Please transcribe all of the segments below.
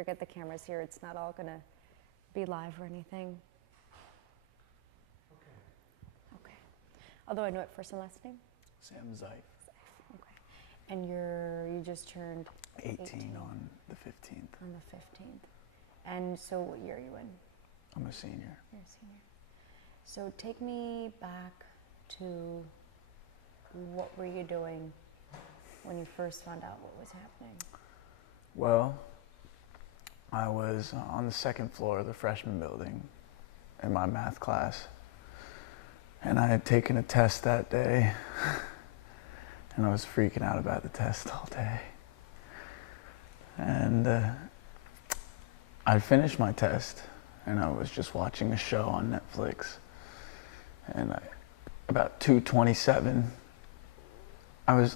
Forget the cameras here. It's not all gonna be live or anything. Okay. Although I know it first and last name. Sam Zeif. Okay. And you just turned 18 on the 15th. On the 15th. And so what year are you in? I'm a senior. You're a senior. So take me back to what were you doing when you first found out what was happening? Well, I was on the second floor of the freshman building in my math class. And I had taken a test that day. And I was freaking out about the test all day. And I finished my test, and I was just watching a show on Netflix. And about 2:27,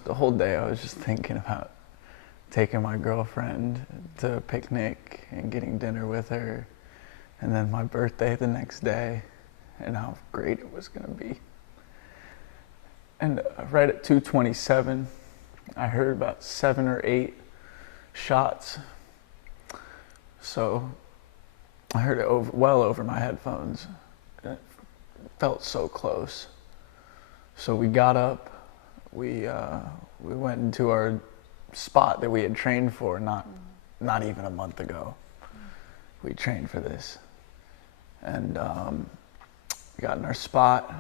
the whole day I was just thinking about taking my girlfriend to a picnic and getting dinner with her, and then my birthday the next day, and how great it was gonna be. And right at 2:27, I heard about 7 or 8 shots. So I heard it well over my headphones. It felt so close. So we got up, we went into our spot that we had trained for not even a month ago. We trained for this. And we got in our spot,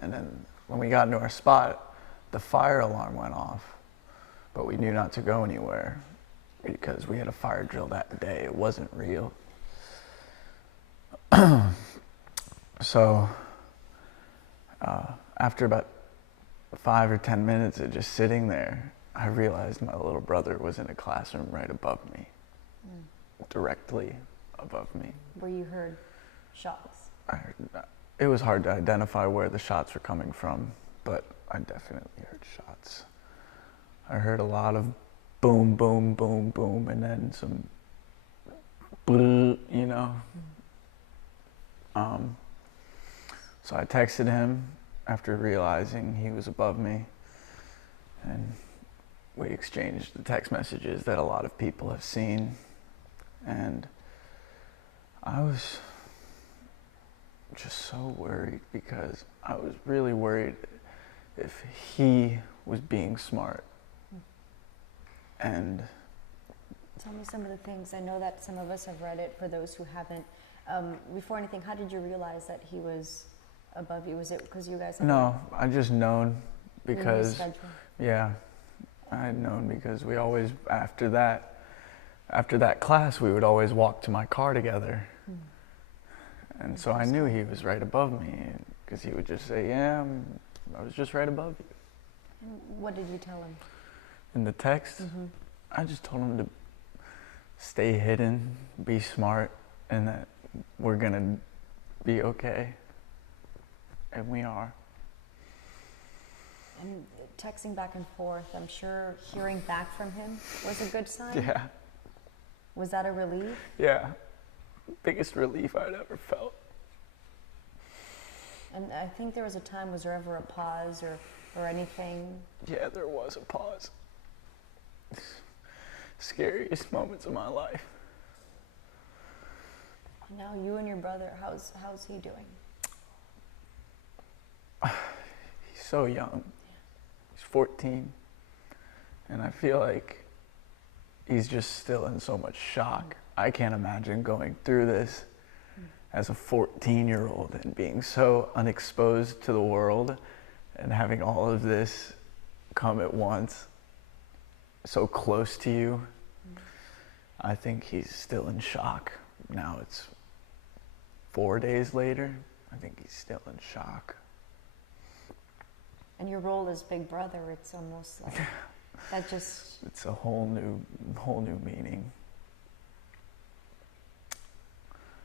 and then when we got into our spot, the fire alarm went off, but we knew not to go anywhere because we had a fire drill that day. It wasn't real. So after about 5 or 10 minutes of just sitting there, I realized my little brother was in a classroom right above me, directly above me. Where you heard shots? It was hard to identify where the shots were coming from, but I definitely heard shots. I heard a lot of boom, boom, boom, boom, and then some bleh, you know. So I texted him after realizing he was above me, and we exchanged the text messages that a lot of people have seen, and I was just so worried because I was really worried if he was being smart. And tell me some of the things. I know that some of us have read it. For those who haven't, before anything, how did you realize that he was above you? Was it because you guys had I just known because yeah, I had known because we always after that class we would always walk to my car together. And so I knew he was right above me because he would just say, "Yeah, I was just right above you." And what did you tell him? In the text, I just told him to stay hidden, be smart, and that we're gonna be okay. And we are. And texting back and forth, I'm sure hearing back from him was a good sign? Yeah. Was that a relief? Yeah. Biggest relief I'd ever felt. And I think there was a time, was there ever a pause or anything? Yeah, there was a pause. Scariest moments of my life. Now you and your brother, how's he doing? He's so young. He's 14. And I feel like he's just still in so much shock. I can't imagine going through this as a 14-year-old and being so unexposed to the world and having all of this come at once, so close to you. I think he's still in shock. Now it's 4 days later. I think he's still in shock. And your role as big brother, it's almost like that just... It's a whole new meaning.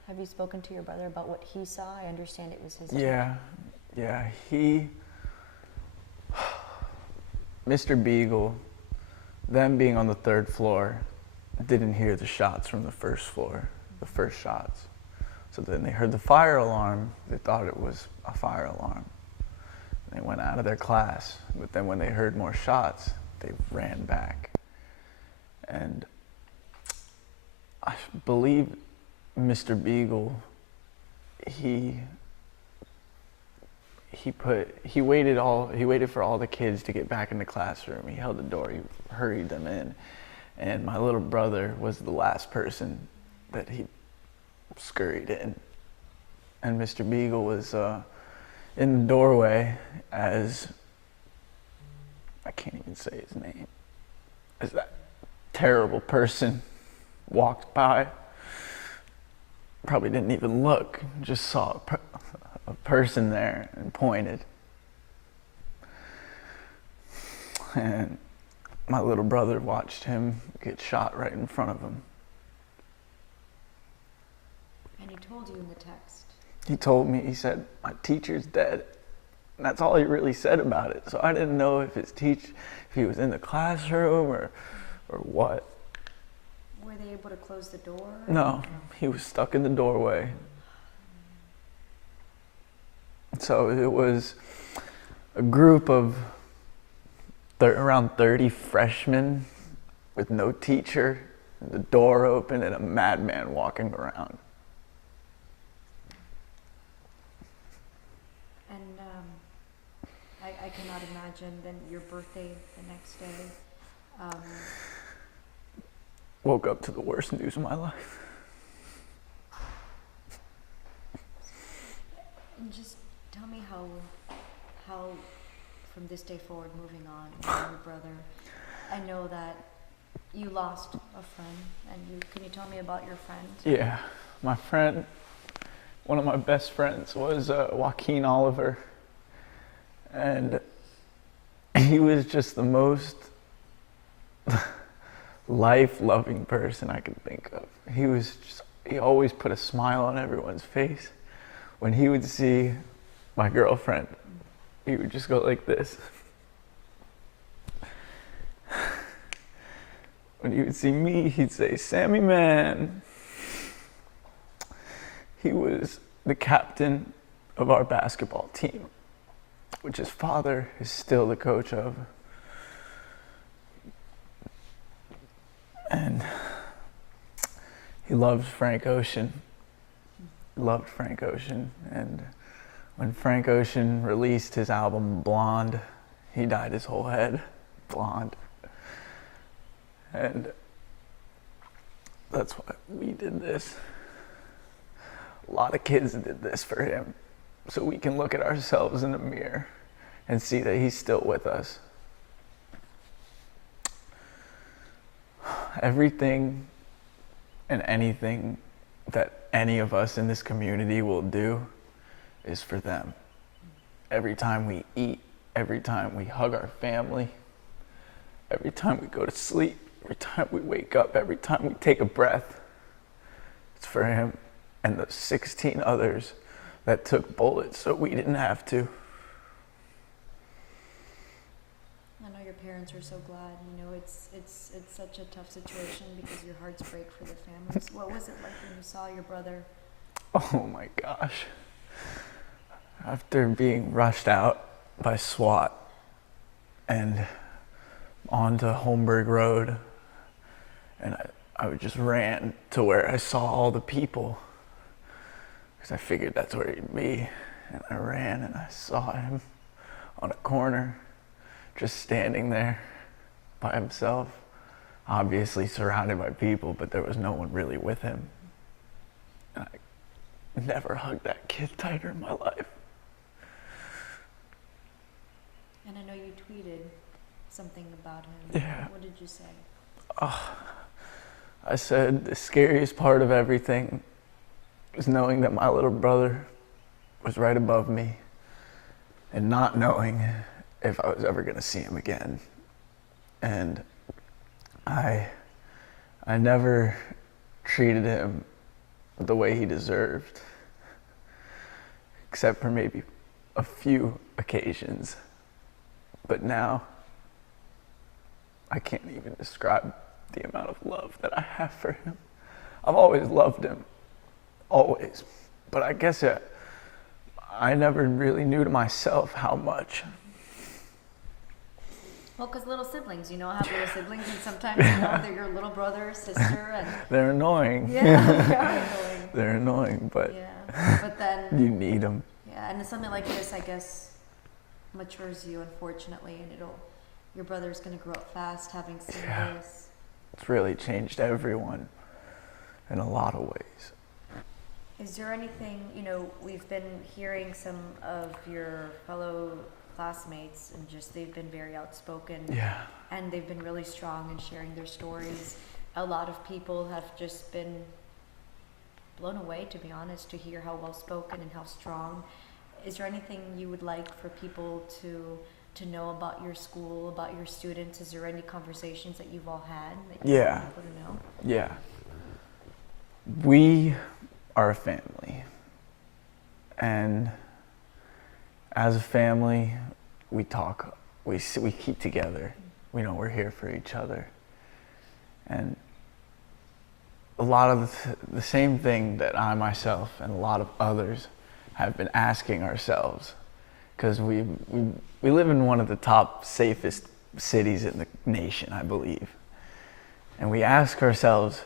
Have you spoken to your brother about what he saw? I understand it was his... Yeah, he... Mr. Beagle, them being on the 3rd floor, didn't hear the shots from the 1st floor, the first shots. So then they heard the fire alarm, they thought it was a fire alarm. They went out of their class, but then when they heard more shots, they ran back. And I believe Mr. Beagle, he waited for all the kids to get back in the classroom. He held the door, he hurried them in. And my little brother was the last person that he scurried in. And Mr. Beagle was in the doorway as, I can't even say his name, as that terrible person walked by. Probably didn't even look, just saw a person there and pointed. And my little brother watched him get shot right in front of him. And he told you in the text? He told me, he said, my teacher's dead. And that's all he really said about it. So I didn't know if if he was in the classroom or what. Were they able to close the door? No, he was stuck in the doorway. So it was a group of around 30 freshmen with no teacher, and the door open, and a madman walking around. And I cannot imagine then your birthday the next day. Woke up to the worst news of my life. And just tell me how from this day forward, moving on, with your brother, I know that you lost a friend, and can you tell me about your friend? Yeah, my friend, one of my best friends was Joaquin Oliver, and he was just the most life-loving person I could think of. He always put a smile on everyone's face. When he would see my girlfriend, he would just go like this. When he would see me, he'd say, "Sammy, man." He was the captain of our basketball team, which his father is still the coach of. And he loved Frank Ocean. Loved Frank Ocean. And when Frank Ocean released his album Blonde, he dyed his whole head blonde. And that's why we did this. A lot of kids did this for him, so we can look at ourselves in the mirror and see that he's still with us. Everything and anything that any of us in this community will do is for them. Every time we eat, every time we hug our family, every time we go to sleep, every time we wake up, every time we take a breath, it's for him and the 16 others that took bullets so we didn't have to. I know your parents are so glad. You know, it's such a tough situation because your hearts break for the families. What was it like when you saw your brother? Oh my gosh. After being rushed out by SWAT and onto Holmberg Road, and I just ran to where I saw all the people because I figured that's where he'd be. And I ran and I saw him on a corner, just standing there by himself, obviously surrounded by people, but there was no one really with him. And I never hugged that kid tighter in my life. And I know you tweeted something about him. Yeah. What did you say? I said the scariest part of everything is knowing that my little brother was right above me and not knowing if I was ever going to see him again. And I never treated him the way he deserved, except for maybe a few occasions. But now, I can't even describe the amount of love that I have for him. I've always loved him, always. But I guess I never really knew to myself how much. Well, because little siblings, you know, I have little siblings, and sometimes, you know, they're your little brother or sister, and They're annoying. yeah, they are annoying. They're annoying, but Yeah, but then you need them. yeah, and something like this, I guess, matures you, unfortunately, and your brother's gonna grow up fast, having seen this. It's really changed everyone in a lot of ways. Is there anything, you know, we've been hearing some of your fellow classmates, and just they've been very outspoken. Yeah. And they've been really strong in sharing their stories. A lot of people have just been blown away, to be honest, to hear how well spoken and how strong. Is there anything you would like for people to know about your school, about your students? Is there any conversations that you've all had that you want people to know? Yeah. We are a family. And as a family, we talk, we keep together. We know we're here for each other. And a lot of the same thing that I myself and a lot of others have been asking ourselves, because we live in one of the top safest cities in the nation, I believe. And we ask ourselves,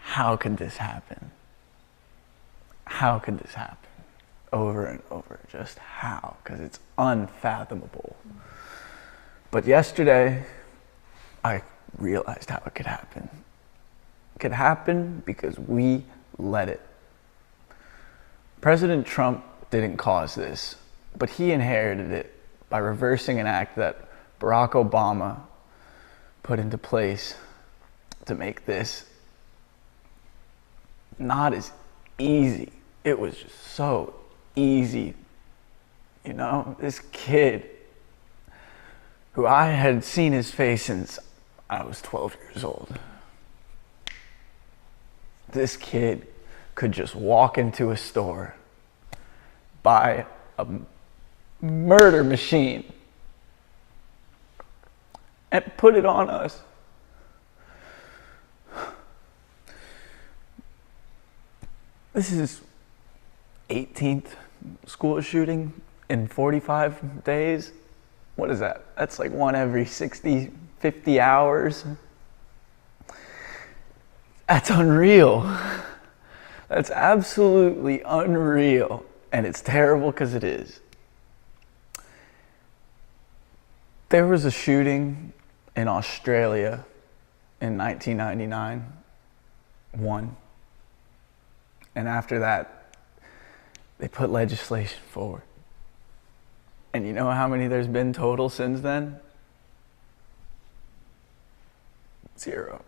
how could this happen? How could this happen? Over and over, just how? Because it's unfathomable. But yesterday, I realized how it could happen. It could happen because we let it. President Trump didn't cause this, but he inherited it by reversing an act that Barack Obama put into place to make this not as easy. It was just so easy. You know, this kid who I had seen his face since I was 12 years old. This kid could just walk into a store, buy a murder machine, and put it on us. This is 18th school shooting in 45 days. What is that? That's like one every 60, 50 hours. That's unreal. That's absolutely unreal. And it's terrible because it is. There was a shooting in Australia in 1999, one. And after that, they put legislation forward. And you know how many there's been total since then? 0.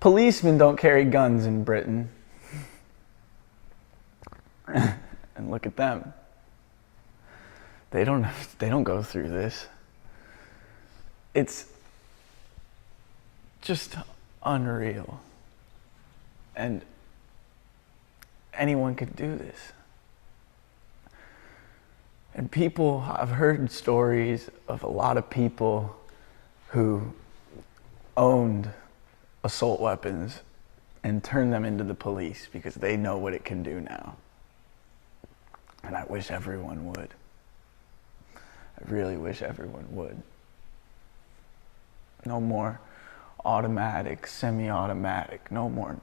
Policemen don't carry guns in Britain. And look at them. They don't go through this. It's just unreal. And anyone could do this. And people, I've heard stories of a lot of people who owned assault weapons and turned them into the police because they know what it can do now. And I wish everyone would. I really wish everyone would. No more automatic, semi-automatic, no more.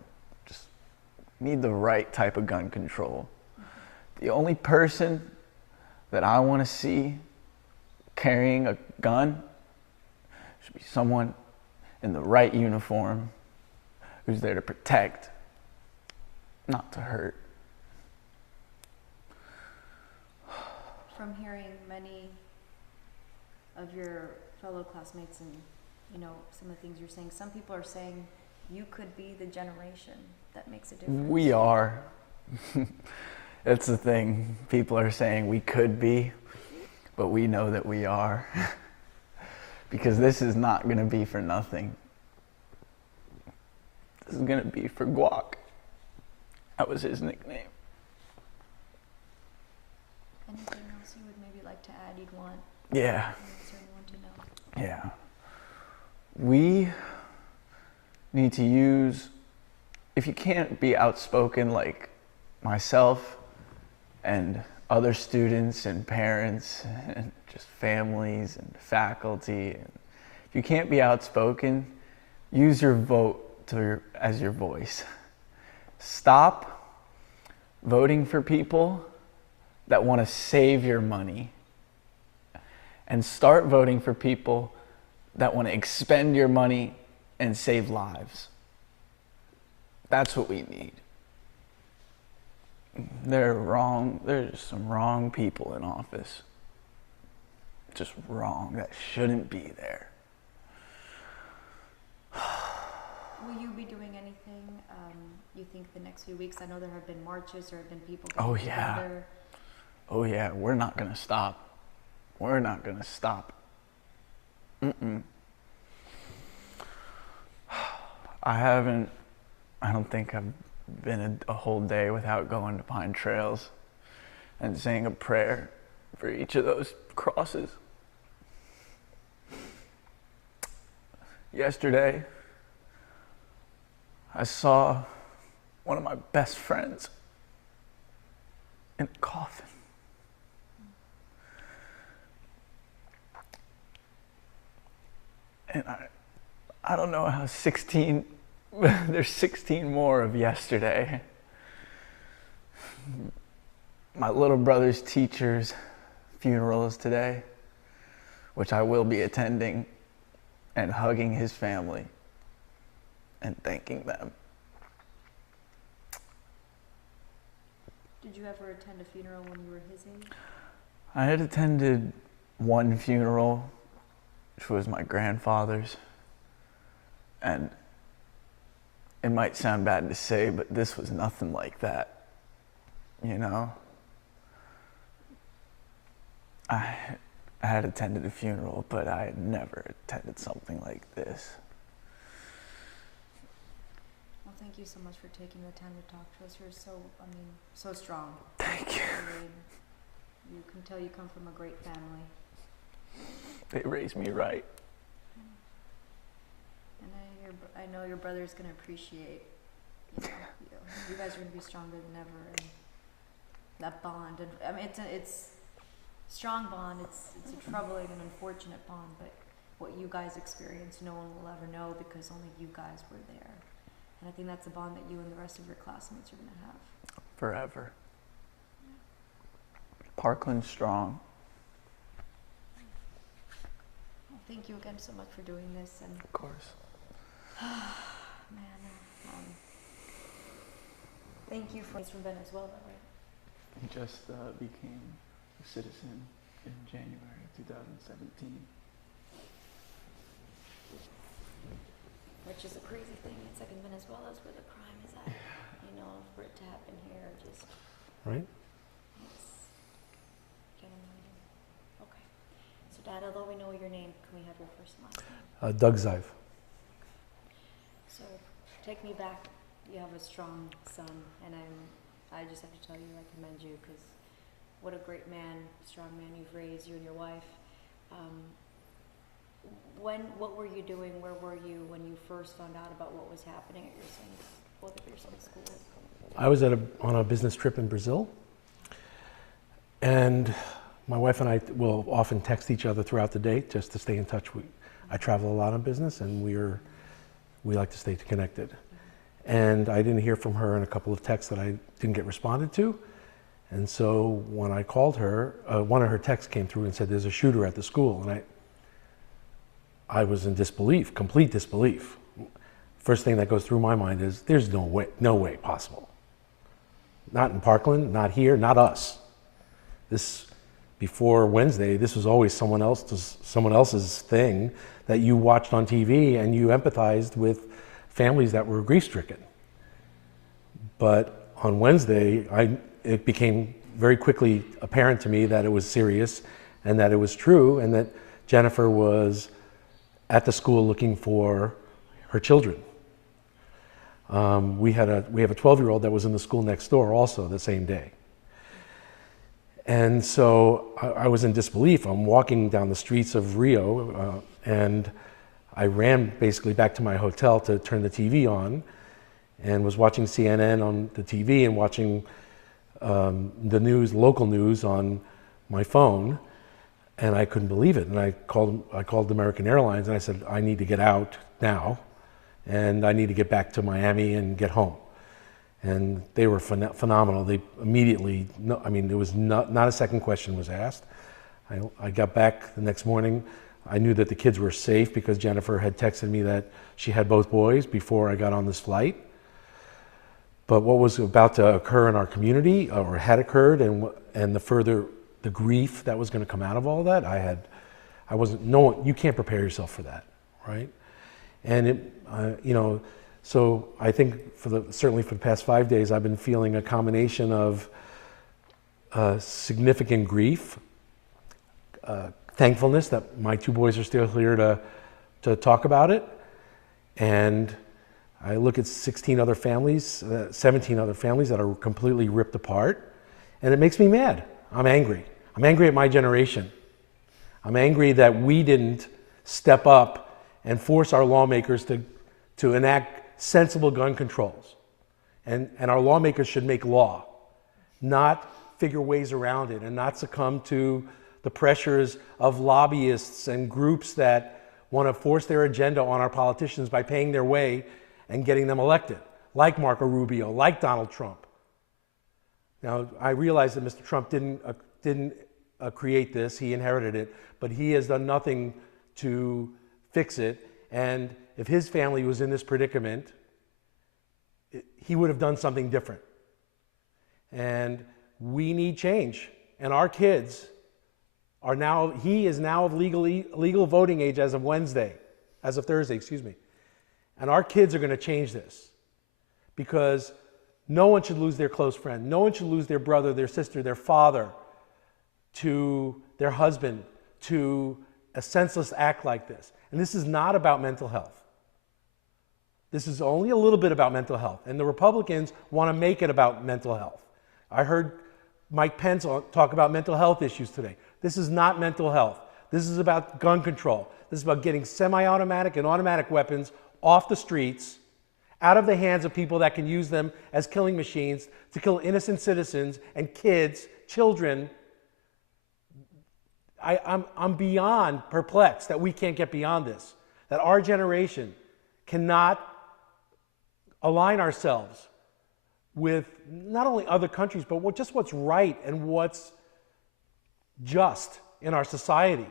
Just need the right type of gun control. The only person that I want to see carrying a gun should be someone in the right uniform who's there to protect, not to hurt. From hearing many of your fellow classmates and, you know, some of the things you're saying, some people are saying you could be the generation that makes a difference. We are. It's the thing. People are saying we could be, but we know that we are. Because this is not going to be for nothing. This is going to be for Guac. That was his nickname. Anything else you would maybe like to add you'd want? Yeah. To know? Yeah. We need to use, if you can't be outspoken like myself and other students and parents and just families and faculty. And if you can't be outspoken, use your vote as your voice. Stop voting for people that want to save your money, and start voting for people that want to expend your money and save lives. That's what we need. There's some wrong people in office. Just wrong. That shouldn't be there. Will you be doing anything, you think, the next few weeks? I know there have been marches, there have been people Oh getting yeah. together. Oh yeah, we're not gonna stop. We're not gonna stop. I don't think I've been a whole day without going to Pine Trails and saying a prayer for each of those crosses. Yesterday, I saw one of my best friends in a coffin. And I don't know how 16, there's 16 more of yesterday. My little brother's teacher's funeral is today, which I will be attending and hugging his family and thanking them. Did you ever attend a funeral when you were his age? I had attended one funeral, which was my grandfather's, and it might sound bad to say, but this was nothing like that, you know? I had attended a funeral, but I had never attended something like this. Well, thank you so much for taking the time to talk to us. You're so strong. Thank you. You can tell you come from a great family. They raised me right. And I know your brother's going to appreciate, you guys are going to be stronger than ever, and that bond. And I mean, it's strong bond. It's a troubling and unfortunate bond, but what you guys experienced, no one will ever know because only you guys were there. And I think that's a bond that you and the rest of your classmates are going to have. Forever. Parkland's strong. Well, thank you again so much for doing this. And of course. Man, thank you for. He's from Venezuela, right? He just became a citizen in January of 2017. Which is a crazy thing. It's like in Venezuela is where the crime is at. For it to happen here, just. Right? It's. Can't imagine. Okay. So, Dad, although we know your name, can we have your first and last name? Doug Zeif. So, take me back. You have a strong son, and I just have to tell you, I commend you, because what a great man, strong man you've raised, you and your wife. What were you doing? Where were you when you first found out about what was happening at both of your son's schools? I was on a business trip in Brazil, and my wife and I will often text each other throughout the day just to stay in touch. I travel a lot on business, and we like to stay connected. And I didn't hear from her in a couple of texts that I didn't get responded to. And so when I called her, one of her texts came through and said, "There's a shooter at the school." And I was in disbelief, complete disbelief. First thing that goes through my mind is, there's no way possible. Not in Parkland, not here, not us. This, before Wednesday, this was always someone else's thing that you watched on TV and you empathized with families that were grief-stricken. But on Wednesday, it became very quickly apparent to me that it was serious and that it was true, and that Jennifer was at the school looking for her children. We have a 12-year-old that was in the school next door also the same day. And so I was in disbelief. I'm walking down the streets of Rio, and I ran basically back to my hotel to turn the TV on, and was watching CNN on the TV and watching the news, local news, on my phone. And I couldn't believe it. And I called American Airlines and I said, I need to get out now, and I need to get back to Miami and get home. And they were phenomenal. They immediately, I mean, there was not a second question was asked. I got back the next morning. I knew that the kids were safe because Jennifer had texted me that she had both boys before I got on this flight. But what was about to occur in our community, or had occurred, and the grief that was going to come out of all that, you can't prepare yourself for that, right? And so I think certainly for the past 5 days, I've been feeling a combination of significant grief, thankfulness that my 2 boys are still here to talk about it, and I look at 17 other families that are completely ripped apart, and it makes me mad. I'm angry. I'm angry at my generation. I'm angry that we didn't step up and force our lawmakers to enact sensible gun controls. And our lawmakers should make law, not figure ways around it, and not succumb to the pressures of lobbyists and groups that want to force their agenda on our politicians by paying their way and getting them elected, like Marco Rubio, like Donald Trump. Now, I realize that Mr. Trump didn't create this, he inherited it, but he has done nothing to fix it. And if his family was in this predicament, he would have done something different. And we need change. And our kids he is now of legal voting age as of Thursday, excuse me. And our kids are going to change this, because no one should lose their close friend. No one should lose their brother, their sister, their father, to their husband, to a senseless act like this. And this is not about mental health. This is only a little bit about mental health. And the Republicans want to make it about mental health. I heard Mike Pence talk about mental health issues today. This is not mental health. This is about gun control. This is about getting semi-automatic and automatic weapons off the streets, out of the hands of people that can use them as killing machines to kill innocent citizens and kids, children. I'm beyond perplexed that we can't get beyond this, that our generation cannot align ourselves with not only other countries, but just what's right and what's just in our society.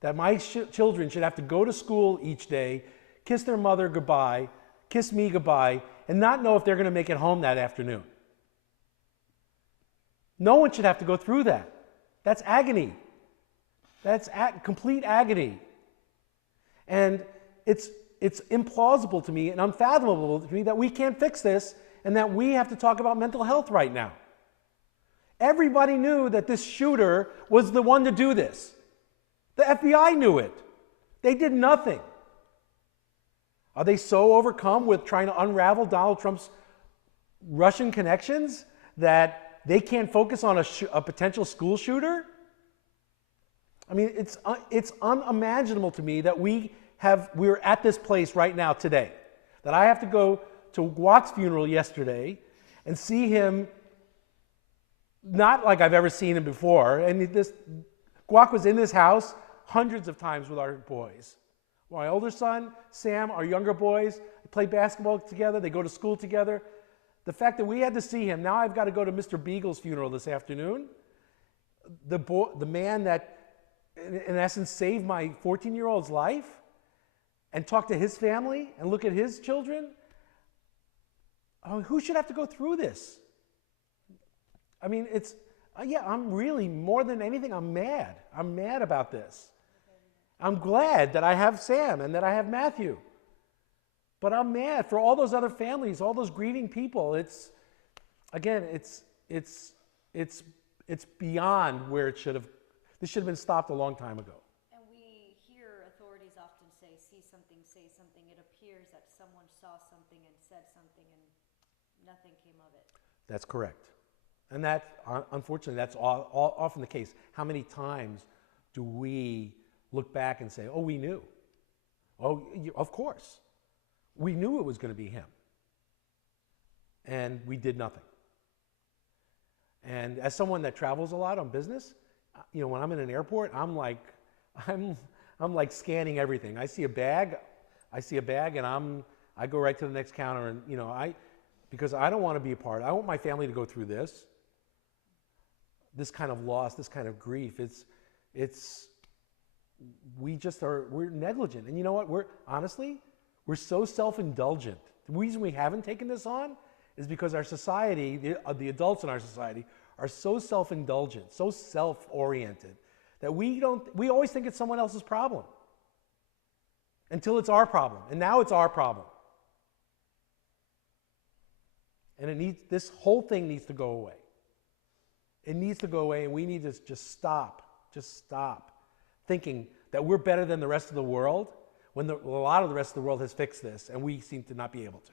That my children should have to go to school each day, kiss their mother goodbye, kiss me goodbye, and not know if they're going to make it home that afternoon. No one should have to go through that. That's agony. That's complete agony. And it's implausible to me and unfathomable to me that we can't fix this and that we have to talk about mental health right now. Everybody knew that this shooter was the one to do this. The FBI knew it. They did nothing. Are they so overcome with trying to unravel Donald Trump's Russian connections that they can't focus on a potential school shooter? I mean, it's unimaginable to me that we're at this place right now today, that I have to go to Guac's funeral yesterday and see him not like I've ever seen him before. And Guac was in this house hundreds of times with our boys. My older son, Sam, our younger boys, play basketball together. They go to school together. The fact that we had to see him, now I've got to go to Mr. Beagle's funeral this afternoon. The man that, in essence, saved my 14-year-old's life, and talk to his family and look at his children. I mean, who should have to go through this? I mean, I'm really, more than anything, I'm mad. I'm mad about this. I'm glad that I have Sam and that I have Matthew. But I'm mad for all those other families, all those grieving people. It's beyond where it should have. This should have been stopped a long time ago. And we hear authorities often say something. It appears that someone saw something and said something and nothing came of it. That's correct. And that, unfortunately, that's often the case. How many times do we look back and say, oh, we knew. Oh, of course. We knew it was going to be him. And we did nothing. And as someone that travels a lot on business, you know, when I'm in an airport, I'm like scanning everything. I see a bag, and I go right to the next counter, and you know, because I don't want to be a part. I want my family to go through this kind of loss, this kind of grief. We're negligent. And you know what? We're so self-indulgent. The reason we haven't taken this on is because our society, the adults in our society, are so self-indulgent, so self-oriented, that we always think it's someone else's problem until it's our problem. And now it's our problem. And this whole thing needs to go away. It needs to go away, and we need to just stop thinking that we're better than the rest of the world when a lot of the rest of the world has fixed this, and we seem to not be able to.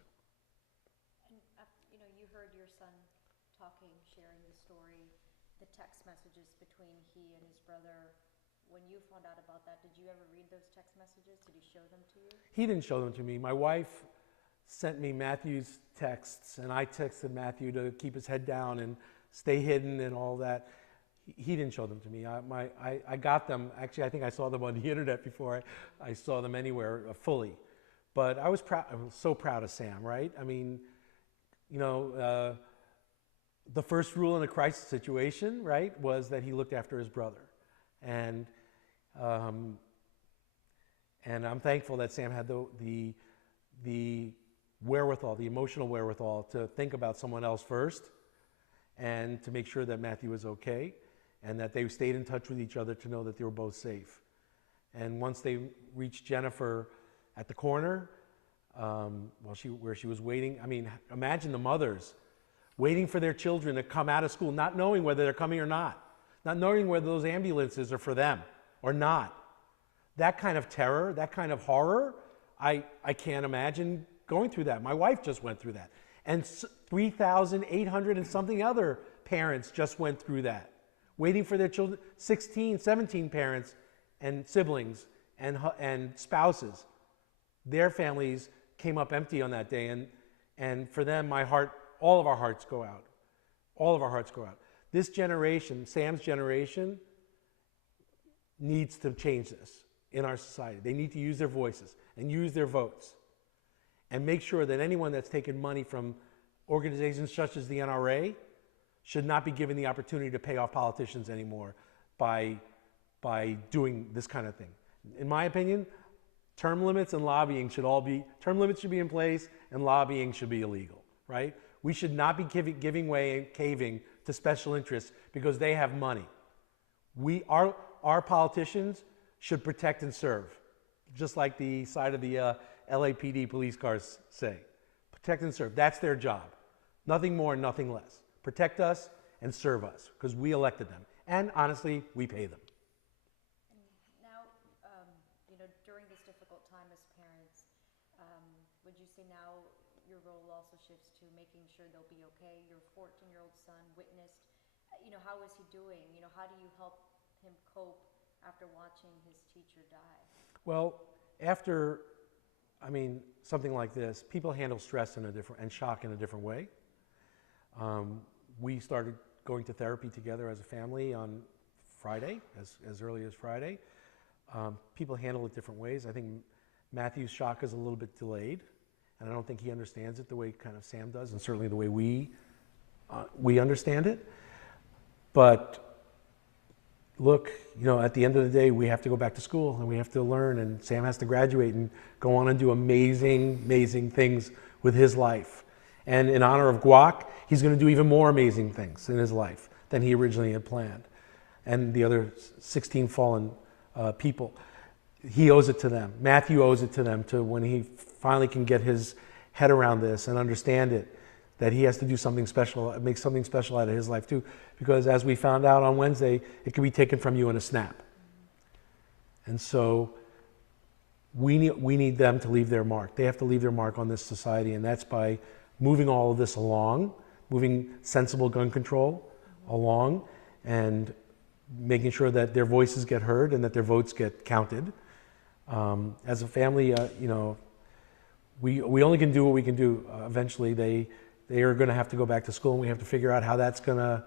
And you know, you heard your son talking, sharing the story, the text messages between he and his brother. When you found out about that, did you ever read those text messages? Did he show them to you? He didn't show them to me. My wife sent me Matthew's texts, and I texted Matthew to keep his head down and stay hidden and all that. He didn't show them to me. I got them. Actually, I think I saw them on the internet before I saw them anywhere fully. But I was proud. I was so proud of Sam, right? I mean, you know, the first rule in a crisis situation, right, was that he looked after his brother. And I'm thankful that Sam had the wherewithal, the emotional wherewithal to think about someone else first, and to make sure that Matthew was okay, and that they stayed in touch with each other to know that they were both safe. And once they reached Jennifer at the corner, where she was waiting, I mean, imagine the mothers waiting for their children to come out of school, not knowing whether they're coming or not knowing whether those ambulances are for them or not. That kind of terror, that kind of horror, I can't imagine going through that. My wife just went through that. And 3,800 and something other parents just went through that, waiting for their children, 16, 17 parents and siblings and spouses. Their families came up empty on that day, and for them, all of our hearts go out. All of our hearts go out. This generation, Sam's generation, needs to change this in our society. They need to use their voices and use their votes, and make sure that anyone that's taken money from organizations such as the NRA should not be given the opportunity to pay off politicians anymore by doing this kind of thing. In my opinion, term limits and lobbying term limits should be in place, and lobbying should be illegal, right? We should not be giving way and caving to special interests because they have money. Our politicians should protect and serve, just like the side of the LAPD police cars say. Protect and serve. That's their job. Nothing more, nothing less. Protect us and serve us because we elected them. And honestly, we pay them. And now, you know, during this difficult time as parents, would you say now your role also shifts to making sure they'll be okay? Your 14-year-old son witnessed, you know, how is he doing? You know, how do you help him cope after watching his teacher die? Well, after, something like this, people handle stress and shock in a different way. We started going to therapy together as a family on Friday, as early as Friday. People handle it different ways. I think Matthew's shock is a little bit delayed, and I don't think he understands it the way kind of Sam does, and certainly the way we understand it. But look, you know, at the end of the day, we have to go back to school and we have to learn, and Sam has to graduate and go on and do amazing, amazing things with his life. And in honor of Guac, he's going to do even more amazing things in his life than he originally had planned. And the other 16 fallen people, he owes it to them. Matthew owes it to them, to when he finally can get his head around this and understand it, that he has to do something special, make something special out of his life too. Because as we found out on Wednesday, it can be taken from you in a snap. And so we need them to leave their mark. They have to leave their mark on this society, and that's by moving all of this along, moving sensible gun control along, and making sure that their voices get heard and that their votes get counted. As a family, you know, we only can do what we can do. Eventually, they are going to have to go back to school, and we have to figure out how that's going to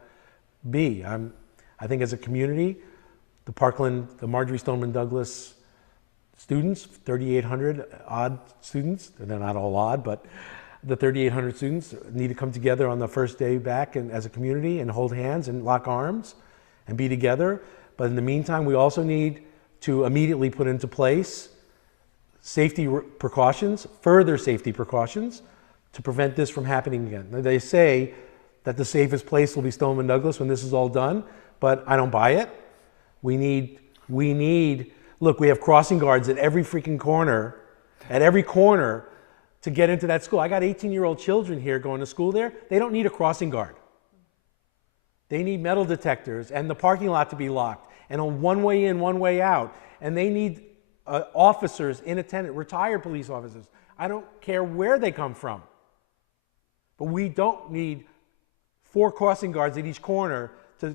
be. I think as a community, the Parkland, the Marjorie Stoneman Douglas students, 3,800 odd students, they're not all odd, but the 3,800 students need to come together on the first day back and as a community and hold hands and lock arms and be together. But in the meantime, we also need to immediately put into place safety precautions, further safety precautions, to prevent this from happening again. They say that the safest place will be Stoneman Douglas when this is all done, but I don't buy it. We need, look, we have crossing guards at every freaking corner, to get into that school. I got 18-year-old children here going to school there. They don't need a crossing guard. They need metal detectors and the parking lot to be locked and a one way in, one way out. And they need officers in attendance, retired police officers. I don't care where they come from. But we don't need 4 crossing guards at each corner to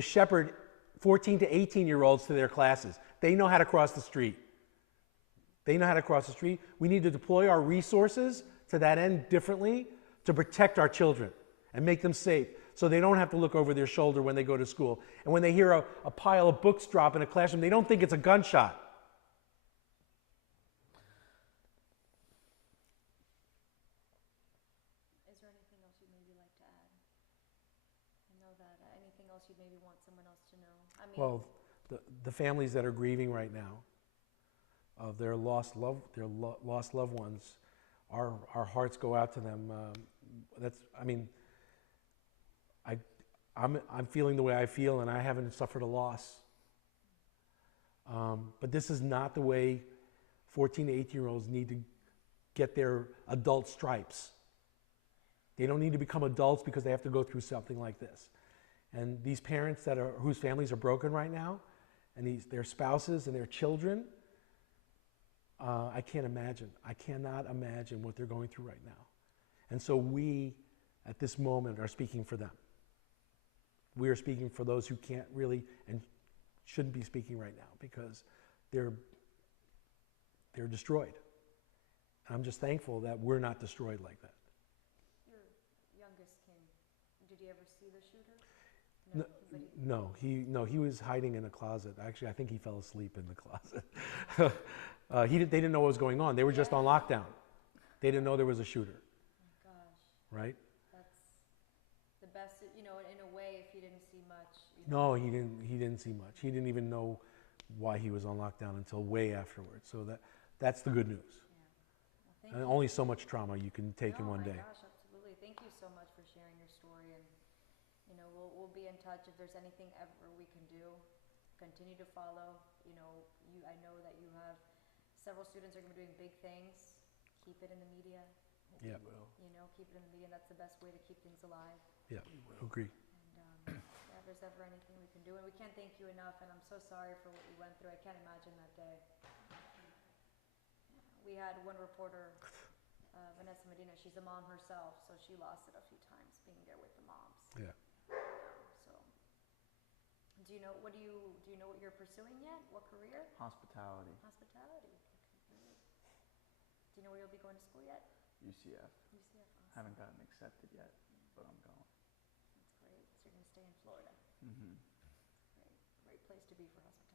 shepherd 14 to 18-year-olds to their classes. They know how to cross the street. We need to deploy our resources to that end differently to protect our children and make them safe so they don't have to look over their shoulder when they go to school. And when they hear a pile of books drop in a classroom, they don't think it's a gunshot. Is there anything else you'd maybe like to add? I know that anything else you'd maybe want someone else to know? I mean, Well, the families that are grieving right now of their lost loved ones, our hearts go out to them. I'm feeling the way I feel, and I haven't suffered a loss. But this is not the way 14 to 18-year-olds need to get their adult stripes. They don't need to become adults because they have to go through something like this. And these parents whose families are broken right now, and their spouses and their children, I can't imagine. I cannot imagine what they're going through right now. And so we, at this moment, are speaking for them. We are speaking for those who can't really and shouldn't be speaking right now because they're destroyed. And I'm just thankful that we're not destroyed like that. your youngest king, did he ever see the shooter? No, he was hiding in a closet. Actually, I think he fell asleep in the closet. They didn't know what was going on. They were just on lockdown. They didn't know there was a shooter. Oh my gosh. Right? That's the best, in a way, if you didn't see much. No, he didn't see much. He didn't even know why he was on lockdown until way afterwards. So that's the good news. Yeah. Well, And only so much trauma you can take in one day. Oh my gosh, absolutely. Thank you so much for sharing your story, and we'll be in touch if there's anything ever we can do. Continue to follow. I know that you have several students are going to be doing big things. Keep it in the media. Yeah. Keep it in the media. That's the best way to keep things alive. Yeah, agree. And if there's ever anything we can do, and we can't thank you enough. And I'm so sorry for what you went through. I can't imagine that day. We had one reporter, Vanessa Medina. She's a mom herself, so she lost it a few times being there with the moms. Yeah. So, do you know what you're pursuing yet? What career? Hospitality. Hospitality. Okay, great. Do you know where you'll be going to school yet? UCF. UCF. Awesome. Haven't gotten accepted yet, but I'm going. That's great. So you're going to stay in Florida. Mm-hmm. Great place to be for hospitality.